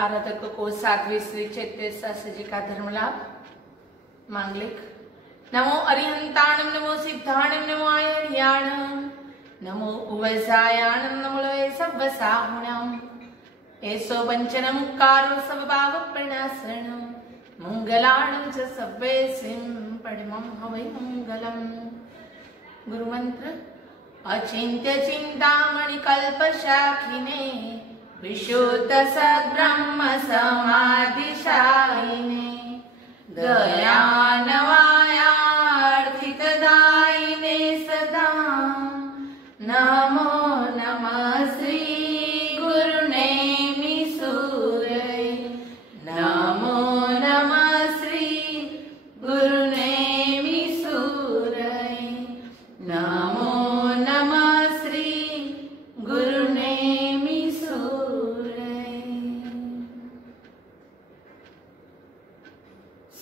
आराधकों को साध्वी श्री चैत्य शास्त्री जी का धर्म लाभ मांगलिक। नमो अरिहंताणम, नमो सिद्धाणम, नमो आयर्याणम, नमो उवसायाणम, नमो लोए सव्वसाहुणम, एसो वंचनम कारो सबभाव प्रणासरणम, मंगलाणम च सव्वेसिं परिमं हवै मंगलम। गुरु मंत्र। अचिंत्य चिंतामणि कल्प शाखिने, विशुद्ध सद्ब्रह्म समाधि शालिने, दयानवायार्थित दायिने सदा। नमो नमः श्री गुरुनेमि सूरये, नमो नमः श्री गुरुनेमि सूरये, नमो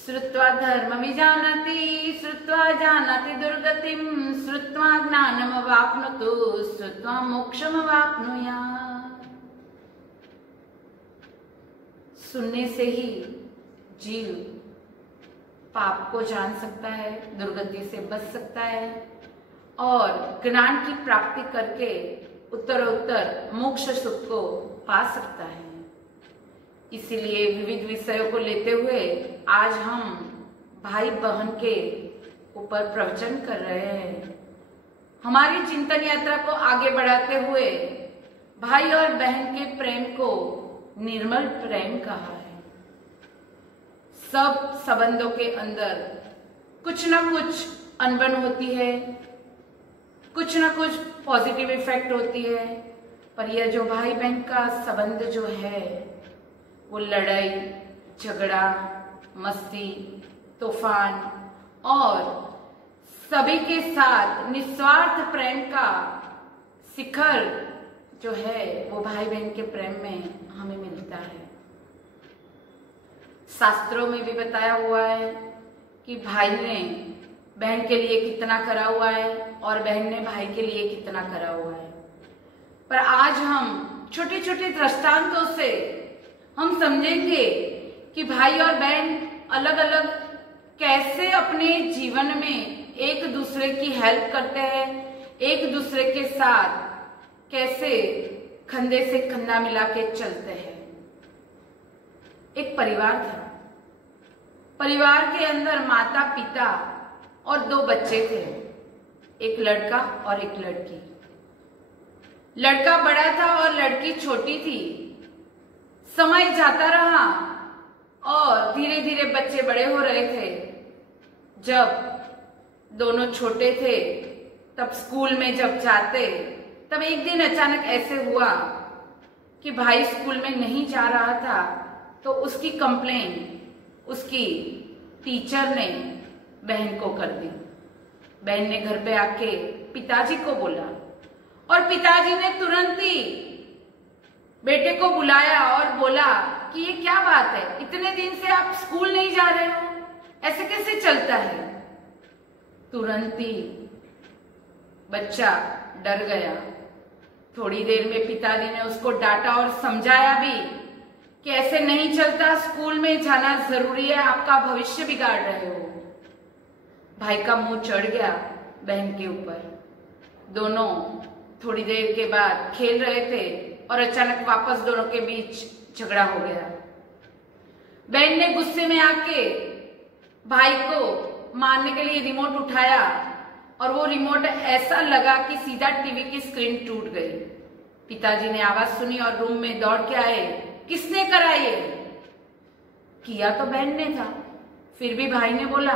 श्रुत्वा धर्म विजानाति, श्रुत्वा जानाति दुर्गतिं, श्रुत्वा ज्ञानमवाप्नोतु, श्रुत्वा मोक्षमवाप्नुयात्। सुनने से ही जीव पाप को जान सकता है, दुर्गति से बच सकता है और ज्ञान की प्राप्ति करके उत्तरोत्तर मोक्ष सुख को पा सकता है। इसीलिए विविध विषयों को लेते हुए आज हम भाई बहन के ऊपर प्रवचन कर रहे हैं। हमारी चिंतन यात्रा को आगे बढ़ाते हुए भाई और बहन के प्रेम को निर्मल प्रेम कहा है। सब संबंधों के अंदर कुछ ना कुछ अनबन होती है, कुछ ना कुछ पॉजिटिव इफेक्ट होती है, पर यह जो भाई बहन का संबंध जो है वो लड़ाई झगड़ा मस्ती तूफान और सभी के साथ निस्वार्थ प्रेम का शिखर जो है वो भाई बहन के प्रेम में हमें मिलता है। शास्त्रों में भी बताया हुआ है कि भाई ने बहन के लिए कितना करा हुआ है और बहन ने भाई के लिए कितना करा हुआ है। पर आज हम छोटे छोटे दृष्टांतों से हम समझेंगे कि भाई और बहन अलग अलग कैसे अपने जीवन में एक दूसरे की हेल्प करते हैं, एक दूसरे के साथ कैसे कंधे से कंधा मिला के चलते हैं। एक परिवार था, परिवार के अंदर माता पिता और दो बच्चे थे, एक लड़का और एक लड़की। लड़का बड़ा था और लड़की छोटी थी। समय जाता रहा और धीरे धीरे बच्चे बड़े हो रहे थे। जब दोनों छोटे थे तब स्कूल में जब जाते तब एक दिन अचानक ऐसे हुआ कि भाई स्कूल में नहीं जा रहा था, तो उसकी कंप्लेन उसकी टीचर ने बहन को कर दी। बहन ने घर पे आके पिताजी को बोला और पिताजी ने तुरंत ही बेटे को बुलाया और बोला कि ये क्या बात है, इतने दिन से आप स्कूल नहीं जा रहे हो, ऐसे कैसे चलता है। तुरंत ही बच्चा डर गया। थोड़ी देर में पिताजी ने उसको डांटा और समझाया भी कि ऐसे नहीं चलता, स्कूल में जाना जरूरी है, आपका भविष्य बिगाड़ रहे हो। भाई का मुंह चढ़ गया बहन के ऊपर। दोनों थोड़ी देर के बाद खेल रहे थे और अचानक वापस दोनों के बीच झगड़ा हो गया। बहन ने गुस्से में आके भाई को मारने के लिए रिमोट उठाया और वो रिमोट ऐसा लगा कि सीधा टीवी की स्क्रीन टूट गई। पिताजी ने आवाज सुनी और रूम में दौड़ के आए। किसने करा ये? किया तो बहन ने था। फिर भी भाई ने बोला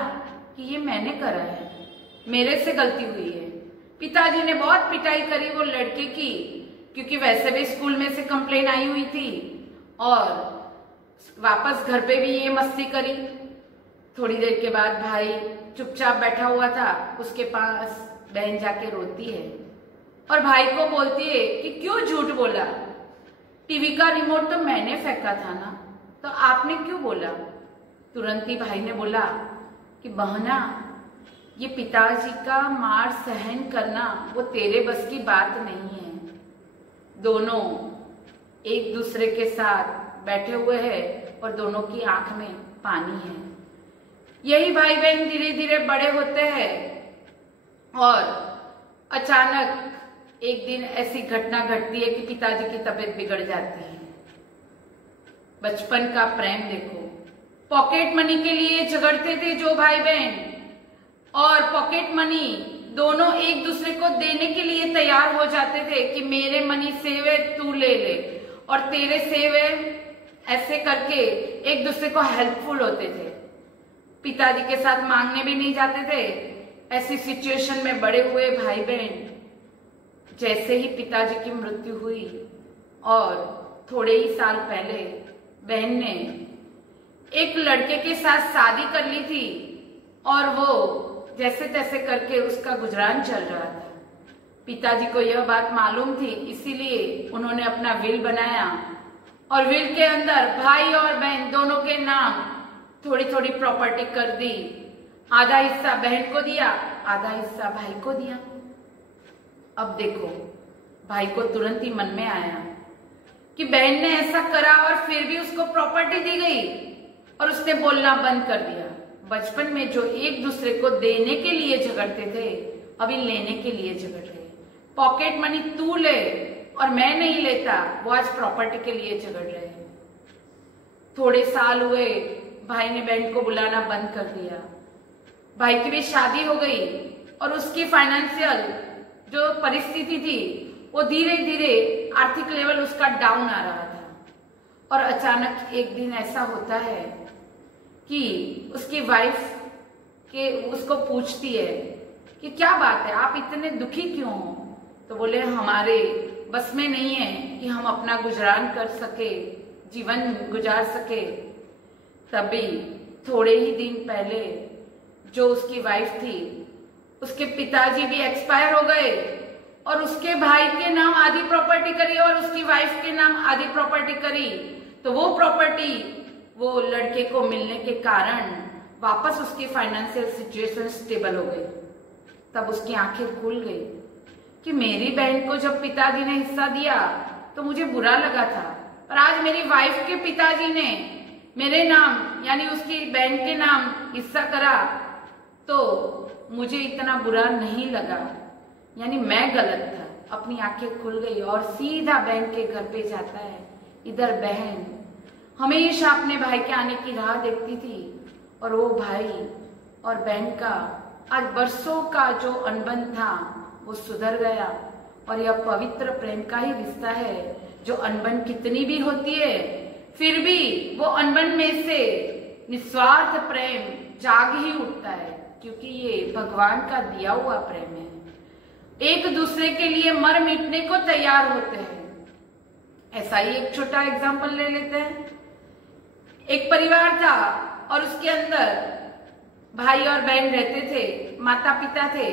कि ये मैंने करा है, मेरे से गलती हुई है। पिताजी ने बहुत पिटाई करी वो लड़के की, क्योंकि वैसे भी स्कूल में से कंप्लेन आई हुई थी और वापस घर पे भी ये मस्ती करी। थोड़ी देर के बाद भाई चुपचाप बैठा हुआ था, उसके पास बहन जाके रोती है और भाई को बोलती है कि क्यों झूठ बोला, टीवी का रिमोट तो मैंने फेंका था ना, तो आपने क्यों बोला। तुरंत ही भाई ने बोला कि बहना, ये पिताजी का मार सहन करना वो तेरे बस की बात नहीं है। दोनों एक दूसरे के साथ बैठे हुए हैं और दोनों की आंख में पानी है। यही भाई बहन धीरे धीरे बड़े होते हैं और अचानक एक दिन ऐसी घटना घटती है कि पिताजी की तबीयत बिगड़ जाती है। बचपन का प्रेम देखो, पॉकेट मनी के लिए झगड़ते थे जो भाई बहन, और पॉकेट मनी दोनों एक दूसरे को देने के लिए तैयार हो जाते थे कि मेरे मनी सेव है तू ले ले और तेरे सेव है, ऐसे करके एक दूसरे को हेल्पफुल होते थे। पिताजी के साथ मांगने भी नहीं जाते थे। ऐसी सिचुएशन में बड़े हुए भाई बहन। जैसे ही पिताजी की मृत्यु हुई और थोड़े ही साल पहले बहन ने एक लड़के के साथ शादी कर ली थी और वो जैसे तैसे करके उसका गुजरान चल रहा था। पिताजी को यह बात मालूम थी, इसीलिए उन्होंने अपना विल बनाया और विल के अंदर भाई और बहन दोनों के नाम थोड़ी थोड़ी प्रॉपर्टी कर दी। आधा हिस्सा बहन को दिया, आधा हिस्सा भाई को दिया। अब देखो, भाई को तुरंत ही मन में आया कि बहन ने ऐसा करा और फिर भी उसको प्रॉपर्टी दी गई और उसने बोलना बंद कर दिया। बचपन में जो एक दूसरे को देने के लिए झगड़ते थे, अभी लेने के लिए झगड़ रहे। पॉकेट मनी तू ले और मैं नहीं लेता, वो आज प्रॉपर्टी के लिए झगड़ रहे। थोड़े साल हुए, भाई ने बहन को बुलाना बंद कर दिया। भाई की भी शादी हो गई और उसकी फाइनेंशियल जो परिस्थिति थी वो धीरे धीरे आर्थिक लेवल उसका डाउन आ रहा था। और अचानक एक दिन ऐसा होता है कि उसकी वाइफ के उसको पूछती है कि क्या बात है, आप इतने दुखी क्यों हो? तो बोले हमारे बस में नहीं है कि हम अपना गुजरान कर सके, जीवन गुजार सके। तभी थोड़े ही दिन पहले जो उसकी वाइफ थी, उसके पिताजी भी एक्सपायर हो गए और उसके भाई के नाम आधी प्रॉपर्टी करी और उसकी वाइफ के नाम आधी प्रॉपर्टी करी। तो वो प्रॉपर्टी वो लड़के को मिलने के कारण वापस उसकी फाइनेंशियल सिचुएशन स्टेबल हो गई। तब उसकी आंखें खुल गई कि मेरी बहन को जब पिताजी ने हिस्सा दिया तो मुझे बुरा लगा था, पर आज मेरी वाइफ के पिताजी ने मेरे नाम यानी उसकी बहन के नाम हिस्सा करा तो मुझे इतना बुरा नहीं लगा, यानी मैं गलत था। अपनी आंखें खुल गई और सीधा बहन के घर पे जाता है। इधर बहन हमेशा अपने भाई के आने की राह देखती थी और वो भाई और बहन का आज बरसों का जो अनबन था वो सुधर गया। और यह पवित्र प्रेम का ही रिश्ता है जो अनबन कितनी भी होती है फिर भी वो अनबन में से निस्वार्थ प्रेम जाग ही उठता है, क्योंकि ये भगवान का दिया हुआ प्रेम है। एक दूसरे के लिए मर मिटने को तैयार होते हैं। ऐसा ही एक छोटा एग्जांपल ले लेते हैं। एक परिवार था और उसके अंदर भाई और बहन रहते थे, माता पिता थे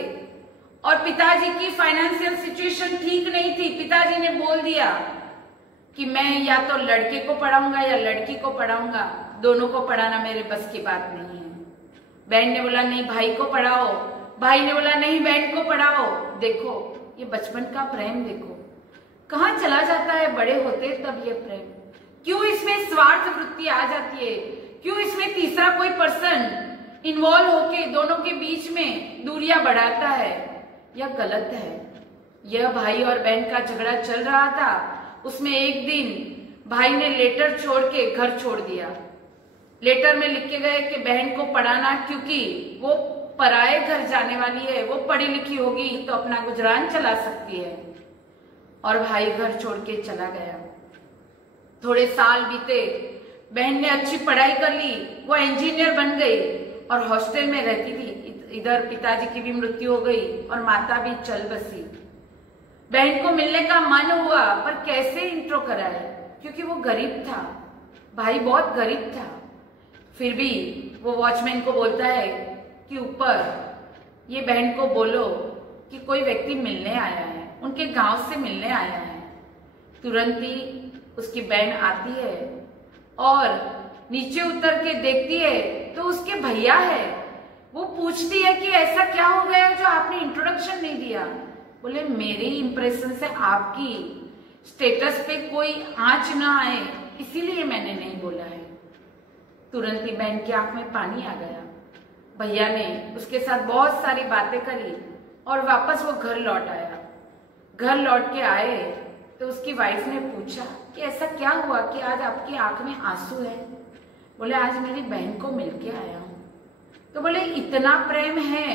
और पिताजी की फाइनेंशियल सिचुएशन ठीक नहीं थी। पिताजी ने बोल दिया कि मैं या तो लड़के को पढ़ाऊंगा या लड़की को पढ़ाऊंगा, दोनों को पढ़ाना मेरे बस की बात नहीं है। बहन ने बोला नहीं भाई को पढ़ाओ, भाई ने बोला नहीं बहन को पढ़ाओ। देखो ये बचपन का प्रेम देखो कहाँ चला जाता है बड़े होते तब ये प्रेम। क्यों इसमें स्वार्थ वृत्ति आ जाती है? क्यों इसमें तीसरा कोई पर्सन इन्वॉल्व होके दोनों के बीच में दूरियां बढ़ाता है? यह गलत है। यह भाई और बहन का झगड़ा चल रहा था, उसमें एक दिन भाई ने लेटर छोड़ के घर छोड़ दिया। लेटर में लिख के गए कि बहन को पढ़ाना, क्योंकि वो पराए घर जाने वाली है, वो पढ़ी लिखी होगी तो अपना गुजरान चला सकती है। और भाई घर छोड़ के चला गया। थोड़े साल बीते, बहन ने अच्छी पढ़ाई कर ली, वो इंजीनियर बन गई और हॉस्टल में रहती थी। इधर पिताजी की भी मृत्यु हो गई और माता भी चल बसी। बहन को मिलने का मन हुआ पर कैसे इंट्रो कराए, क्योंकि वो गरीब था, भाई बहुत गरीब था। फिर भी वो वॉचमैन को बोलता है कि ऊपर ये बहन को बोलो कि कोई व्यक्ति मिलने आया है, उनके गांव से मिलने आया है। तुरंत ही उसकी बहन आती है और नीचे उतर के देखती है तो उसके भैया है। वो पूछती है कि ऐसा क्या हो गया जो आपने इंट्रोडक्शन नहीं दिया? बोले मेरे इंप्रेशन से आपकी स्टेटस पे कोई आंच ना आए इसीलिए मैंने नहीं बोला है। तुरंत ही बहन की आंख में पानी आ गया। भैया ने उसके साथ बहुत सारी बातें करी और वापस वो घर लौट आया। घर लौट के आए तो उसकी वाइफ ने पूछा कि ऐसा क्या हुआ कि आज आपकी आंख में आंसू है? बोले आज मेरी बहन को मिलके आया हूँ। तो बोले इतना प्रेम है,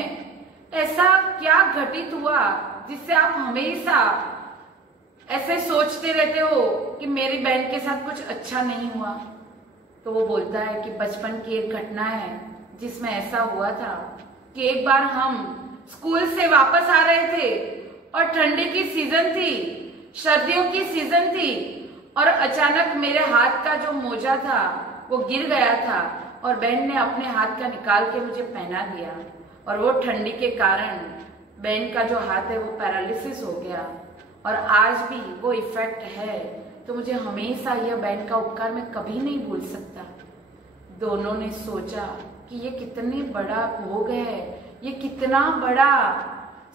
ऐसा क्या घटित हुआ जिससे आप हमेशा ऐसे सोचते रहते हो कि मेरी बहन के साथ कुछ अच्छा नहीं हुआ? तो वो बोलता है कि बचपन की एक घटना है जिसमें ऐसा हुआ था कि एक बार हम स्कूल से वापस आ रहे थे और ठंडी की सीजन थी, सर्दियों की सीजन थी, और अचानक मेरे हाथ का जो मोजा था वो गिर गया था और बहन ने अपने हाथ का निकाल के मुझे पहना दिया और वो ठंडी के कारण बहन का जो हाथ है वो पैरालिसिस हो गया और आज भी वो इफेक्ट है। तो मुझे हमेशा यह बहन का उपकार मैं कभी नहीं भूल सकता। दोनों ने सोचा कि ये कितने बड़ा भोग है, ये कितना बड़ा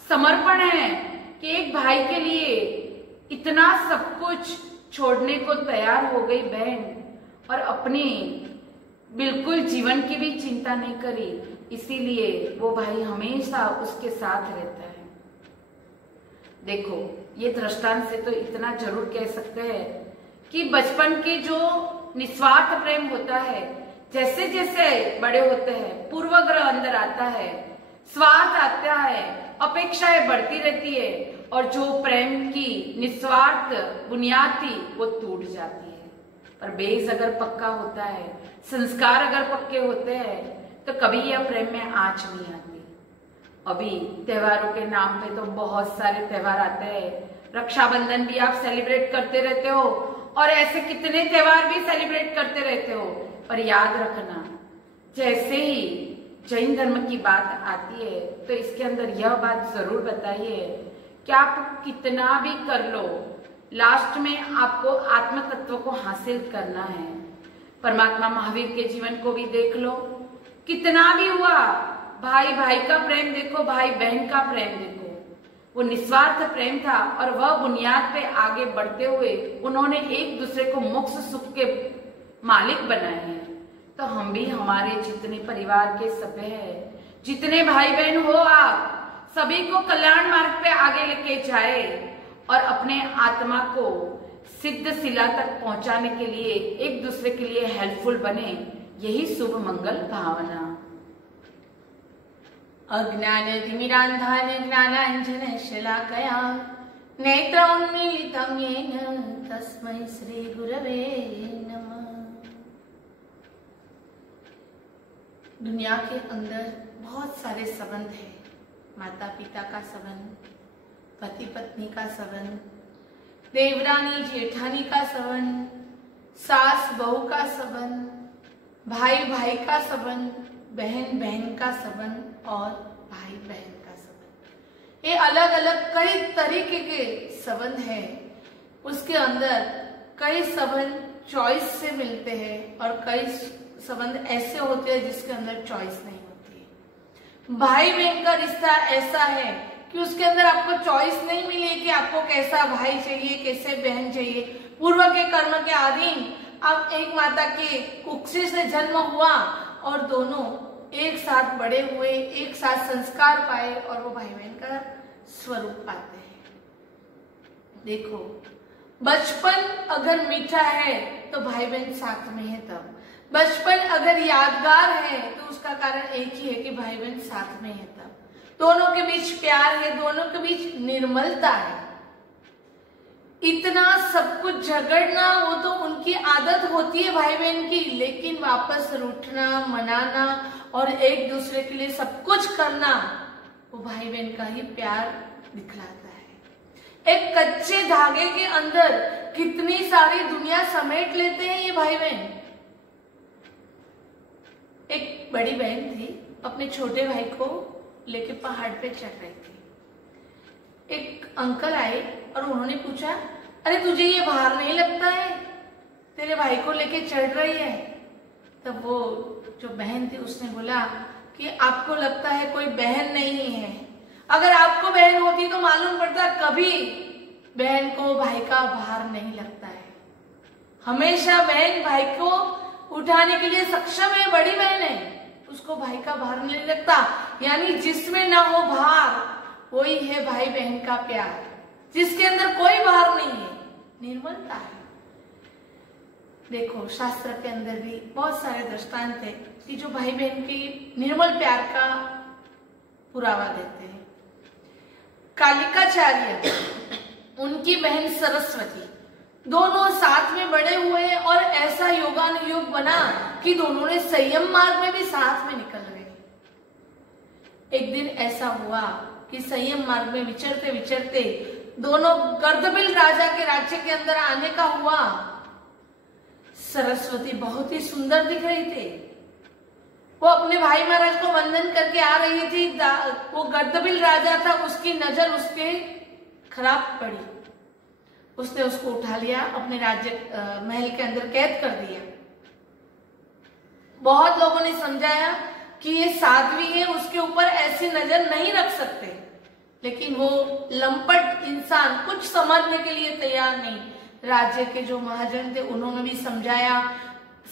समर्पण है कि एक भाई के लिए इतना सब कुछ छोड़ने को तैयार हो गई बहन और अपनी बिल्कुल जीवन की भी चिंता नहीं करी। इसीलिए वो भाई हमेशा उसके साथ रहता है। देखो, ये दृष्टांत से तो इतना जरूर कह सकते हैं कि बचपन के जो निस्वार्थ प्रेम होता है, जैसे जैसे बड़े होते हैं पूर्वग्रह अंदर आता है, स्वार्थ आता है, अपेक्षाएं बढ़ती रहती है और जो प्रेम की निस्वार्थ बुनियाद थी वो टूट जाती है। पर बेस अगर पक्का होता है, संस्कार अगर पक्के होते हैं तो कभी यह प्रेम में आंच नहीं आती। अभी त्योहारों के नाम पे तो बहुत सारे त्योहार आते हैं। रक्षाबंधन भी आप सेलिब्रेट करते रहते हो और ऐसे कितने त्योहार भी सेलिब्रेट करते रहते हो। पर याद रखना, जैसे ही जैन धर्म की बात आती है तो इसके अंदर यह बात जरूर बताइए कि आप कितना भी कर लो, लास्ट में आपको आत्म तत्व को हासिल करना है। परमात्मा महावीर के जीवन को भी देख लो, कितना भी हुआ, भाई भाई का प्रेम देखो, भाई बहन का प्रेम देखो, वो निस्वार्थ प्रेम था और वह बुनियाद पे आगे बढ़ते हुए उन्होंने एक दूसरे को मोक्ष सुख के मालिक बनाए हैं। तो हम भी हमारे जितने परिवार के सभ्य हैं, जितने भाई बहन हो, आप सभी को कल्याण मार्ग पे आगे लेके जाए और अपने आत्मा को सिद्ध शिला तक पहुंचाने के लिए एक दूसरे के लिए हेल्पफुल बने, यही शुभ मंगल भावना। अज्ञानतिमिरान्धान ज्ञानाञ्जनशलाकया नेत्रोन्मीलितं येन तस्मै श्रीगुरवे नमः। दुनिया के अंदर बहुत सारे संबंध हैं। माता पिता का संबंध, पति पत्नी का संबंध, देवरानी जेठानी का संबंध, सास बहू का संबंध, भाई भाई का संबंध, बहन बहन का संबंध और भाई बहन का संबंध। ये अलग अलग कई तरीके के संबंध हैं। उसके अंदर कई संबंध चॉइस से मिलते हैं और कई संबंध ऐसे होते हैं जिसके अंदर चॉइस नहीं होती है। भाई बहन का रिश्ता ऐसा है कि उसके अंदर आपको चॉइस नहीं मिली कि आपको कैसा भाई चाहिए, कैसे बहन चाहिए। पूर्व के कर्म के अधीन अब एक माता के कुक्षी से जन्म हुआ और दोनों एक साथ बड़े हुए, एक साथ संस्कार पाए और वो भाई बहन का स्वरूप पाते हैं। देखो, बचपन अगर मीठा है तो भाई बहन साथ में है। तब बचपन अगर यादगार है तो उसका कारण एक ही है कि भाई बहन साथ में है। तब दोनों के बीच प्यार है, दोनों के बीच निर्मलता है। इतना सब कुछ झगड़ना वो तो उनकी आदत होती है भाई बहन की, लेकिन वापस रूठना, मनाना और एक दूसरे के लिए सब कुछ करना वो भाई बहन का ही प्यार दिखलाता है। एक कच्चे धागे के अंदर कितनी सारी दुनिया समेट लेते हैं ये भाई बहन। एक बड़ी बहन थी, अपने छोटे भाई को लेके पहाड़ पे चढ़ रही थी। एक अंकल आए और उन्होंने पूछा, अरे तुझे ये भार नहीं लगता है, तेरे भाई को लेके चढ़ रही है? तब वो जो बहन थी उसने बोला कि आपको लगता है कोई बहन नहीं है, अगर आपको बहन होती तो मालूम पड़ता कभी बहन को भाई का भार नहीं लगता है। हमेशा बहन भाई को उठाने के लिए सक्षम है, बड़ी बहन है, उसको भाई का भार नहीं लगता। यानी जिसमें ना हो भार, वही है भाई बहन का प्यार। जिसके अंदर कोई भार नहीं है, निर्मलता है। देखो शास्त्र के अंदर भी बहुत सारे दृष्टांत है कि जो भाई बहन की निर्मल प्यार का पुरावा देते हैं। कालिकाचार्य, उनकी बहन सरस्वती, दोनों साथ में बड़े हुए और ऐसा योगानुयोग बना कि दोनों ने संयम मार्ग में भी साथ में निकल गए। एक दिन ऐसा हुआ कि संयम मार्ग में विचरते विचरते दोनों गर्दबिल राजा के राज्य के अंदर आने का हुआ। सरस्वती बहुत ही सुंदर दिख रही थी, वो अपने भाई महाराज को वंदन करके आ रही थी। वो गर्दबिल राजा था, उसकी नजर उसके खराब पड़ी, उसने उसको उठा लिया, अपने राज्य महल के अंदर कैद कर दिया। बहुत लोगों ने समझाया कि ये साध्वी है, उसके ऊपर ऐसी नजर नहीं रख सकते, लेकिन वो लंपट इंसान कुछ समझने के लिए तैयार नहीं। राज्य के जो महाजन थे उन्होंने भी समझाया,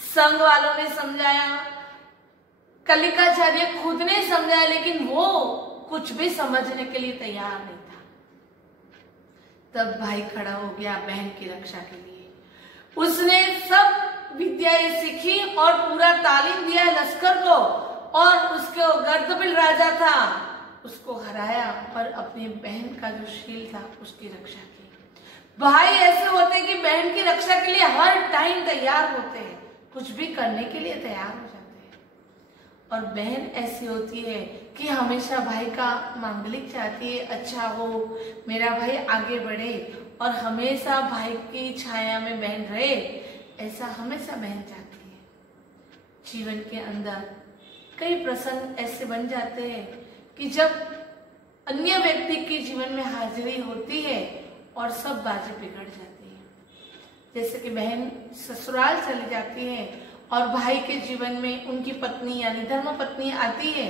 संघ वालों ने समझाया, कलिकाचार्य खुद ने समझाया, लेकिन वो कुछ भी समझने के लिए तैयार नहीं था। तब भाई खड़ा हो गया बहन की रक्षा के लिए। उसने सब विद्याएं सीखी और पूरा तालीम दिया लश्कर को, और उसके गर्दबिल राजा था उसको हराया और अपनी बहन का जो शील था उसकी रक्षा की। भाई ऐसे होते कि बहन की रक्षा के लिए हर टाइम तैयार होते हैं, कुछ भी करने के लिए तैयार हो जाते हैं। और बहन ऐसी होती है कि हमेशा भाई का मांगलिक चाहती है, अच्छा हो, मेरा भाई आगे बढ़े और हमेशा भाई की छाया में बहन रहे, ऐसा हमेशा बहन चाहती है। जीवन के अंदर कई प्रसंग ऐसे बन जाते हैं कि जब अन्य व्यक्ति के जीवन में हाजिरी होती है और सब बातें बिगड़ जाती हैं। जैसे कि बहन ससुराल चली जाती है और भाई के जीवन में उनकी पत्नी यानी धर्म पत्नी आती है,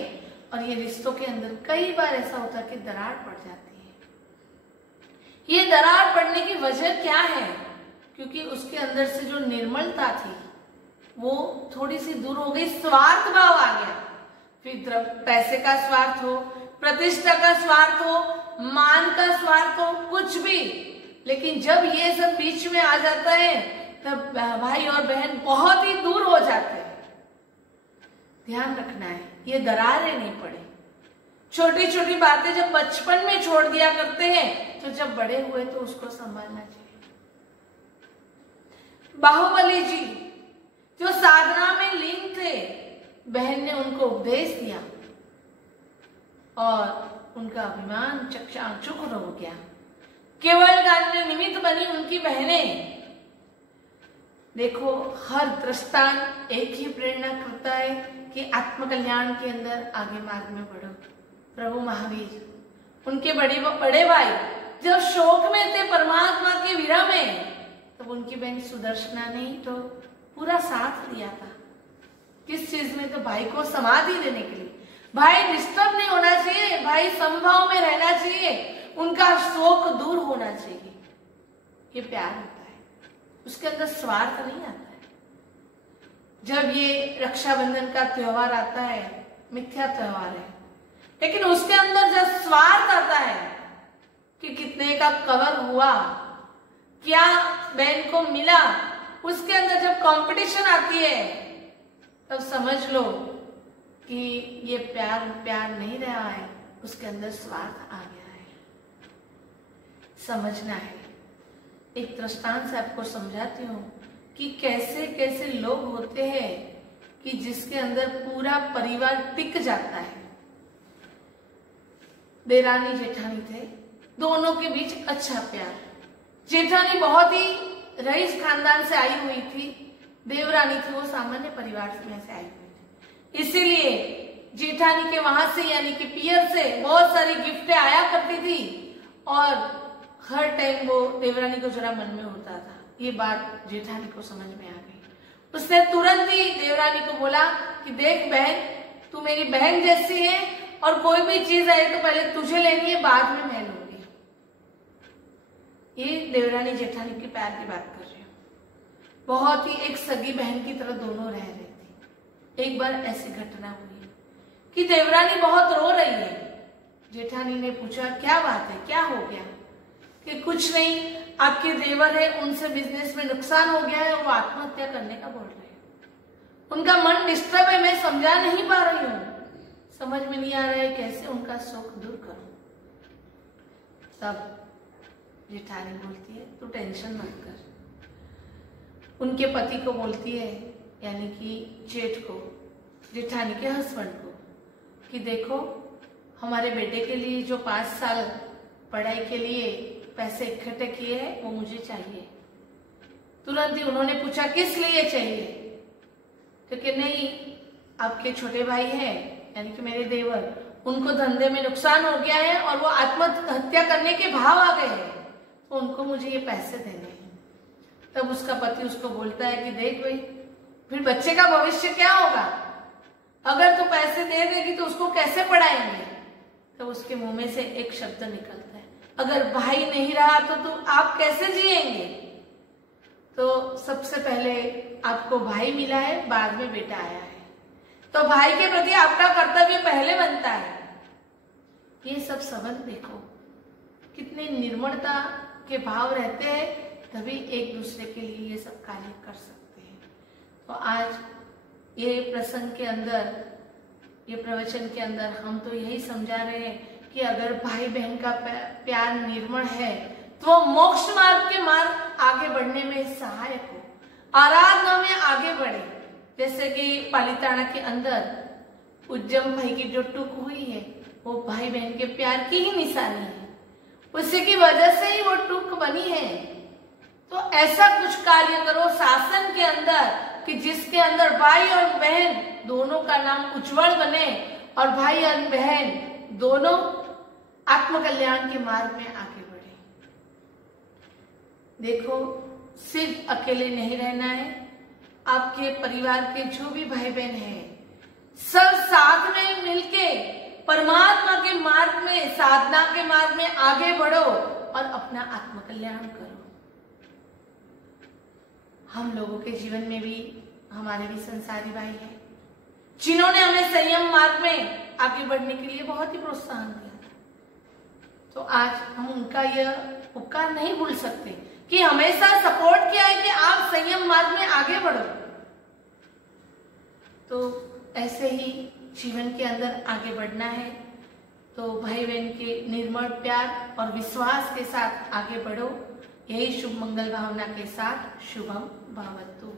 और ये रिश्तों के अंदर कई बार ऐसा होता है कि दरार पड़ जाती है। ये दरार पड़ने की वजह क्या है? क्योंकि उसके अंदर से जो निर्मलता थी वो थोड़ी सी दूर हो गई, स्वार्थ भाव आ गया। फिर पैसे का स्वार्थ हो, प्रतिष्ठा का स्वार्थ हो, मान का स्वार्थ हो, कुछ भी, लेकिन जब ये सब बीच में आ जाता है तब भाई और बहन बहुत ही दूर हो जाते हैं। ध्यान रखना है ये दरारें नहीं पड़े। छोटी छोटी बातें जब बचपन में छोड़ दिया करते हैं तो जब बड़े हुए तो उसको संभालना चाहिए। बाहुबली जी जो साधना में लीन थे, बहन ने उनको उपदेश दिया और उनका अभिमान चकचाचूर हो गया। केवल गान में निमित्त बनी उनकी बहनें। देखो हर दृष्टांत एक ही प्रेरणा करता है कि आत्मकल्याण के अंदर आगे मार्ग में बढ़ो। प्रभु महावीर उनके बड़े भाई जब शोक में थे परमात्मा के विरह में, तब उनकी बहन सुदर्शना ने तो पूरा साथ दिया था। किस चीज में? तो भाई को समाधि देने के लिए। भाई डिस्टर्ब नहीं होना चाहिए, भाई समभाव में रहना चाहिए, उनका शोक दूर होना चाहिए। ये प्यार होता है, उसके अंदर स्वार्थ नहीं आता है। जब ये रक्षाबंधन का त्योहार आता है, मिथ्या त्योहार है, लेकिन उसके अंदर जब स्वार्थ आता है कि कितने का कवर हुआ, क्या बहन को मिला, उसके अंदर जब कंपटीशन आती है तब समझ लो कि ये प्यार नहीं रहा है, उसके अंदर स्वार्थ आ गया है। समझना है। एक दृष्टांत से आपको समझाती हूँ कि कैसे कैसे लोग होते हैं कि जिसके अंदर पूरा परिवार टिक जाता है। देरानी जेठानी थे, दोनों के बीच अच्छा प्यार। जेठानी बहुत ही रईस खानदान से आई हुई थी, देवरानी थी वो सामान्य परिवार में से आई हुई थी, इसीलिए जेठानी के वहां से यानी कि पियर से बहुत सारी गिफ्टें आया करती थी और हर टाइम वो देवरानी को जरा मन में होता था। ये बात जेठानी को समझ में आ गई। उसने तुरंत ही देवरानी को बोला कि देख बहन, तू मेरी बहन जैसी है और कोई भी चीज आए तो पहले तुझे लेनी है, बाद में मैं लूंगी। ये देवरानी जेठानी के प्यार की बात कर रही हूँ। बहुत ही एक सगी बहन की तरह दोनों रह रही थी। एक बार ऐसी घटना हुई कि देवरानी बहुत रो रही है। जेठानी ने पूछा, क्या बात है, क्या हो गया? कि कुछ नहीं, आपके देवर है, उनसे बिजनेस में नुकसान हो गया है और वो आत्महत्या करने का बोल रहे हैं। उनका मन डिस्टर्ब है, मैं समझा नहीं पा रही हूँ, समझ में नहीं आ रहा है कैसे उनका शोक दूर करूं। तब जेठानी बोलती है, तू टेंशन मत कर। उनके पति को बोलती है, यानी कि जेठ को, जेठानी के हस्बैंड को, कि देखो हमारे बेटे के लिए जो 5 साल पढ़ाई के लिए पैसे इकट्ठे किए हैं वो मुझे चाहिए। तुरंत ही उन्होंने पूछा, किस लिए चाहिए? क्योंकि नहीं, आपके छोटे भाई हैं, यानी कि मेरे देवर, उनको धंधे में नुकसान हो गया है और वो आत्महत्या करने के भाव आ गए हैं, तो उनको मुझे ये पैसे देने हैं। तब उसका पति उसको बोलता है कि देख भाई, फिर बच्चे का भविष्य क्या होगा? अगर तू पैसे दे देगी तो उसको कैसे पढ़ाएंगे? तब उसके मुंह में से एक शब्द निकलता है, अगर भाई नहीं रहा तो आप कैसे जिएंगे? तो सबसे पहले आपको भाई मिला है, बाद में बेटा आया है, तो भाई के प्रति आपका कर्तव्य पहले बनता है। ये सब संबंध देखो कितने निर्मलता के भाव रहते हैं, तभी एक दूसरे के लिए ये सब कार्य कर सकते हैं। तो आज ये प्रसंग के अंदर, ये प्रवचन के अंदर हम तो यही समझा रहे हैं कि अगर भाई बहन का प्यार निर्मल है तो वो मोक्ष मार्ग के मार्ग आगे बढ़ने में सहायक हो, आराधना में आगे बढ़े। जैसे कि पालिताना के अंदर उज्जम भाई की जो टूक हुई है वो भाई बहन के प्यार की ही निशानी है, उसी की वजह से ही वो टूक बनी है। तो ऐसा कुछ कार्य करो शासन के अंदर कि जिसके अंदर भाई और बहन दोनों का नाम उज्जवल बने और भाई और बहन दोनों आत्मकल्याण के मार्ग में आगे बढ़े। देखो, सिर्फ अकेले नहीं रहना है, आपके परिवार के जो भी भाई बहन हैं सब साथ में मिलके परमात्मा के मार्ग में, साधना के मार्ग में आगे बढ़ो और अपना आत्मकल्याण करो। हम लोगों के जीवन में भी हमारे भी संसारी भाई हैं जिन्होंने हमें संयम मार्ग में आगे बढ़ने के लिए बहुत ही प्रोत्साहन दिया था। तो आज हम उनका यह उपकार नहीं भूल सकते कि हमेशा सपोर्ट किया है कि आप संयम मार्ग में आगे बढ़ो। तो ऐसे ही जीवन के अंदर आगे बढ़ना है तो भाई बहन के निर्मल प्यार और विश्वास के साथ आगे बढ़ो। यही शुभ मंगल भावना के साथ शुभम भवतु।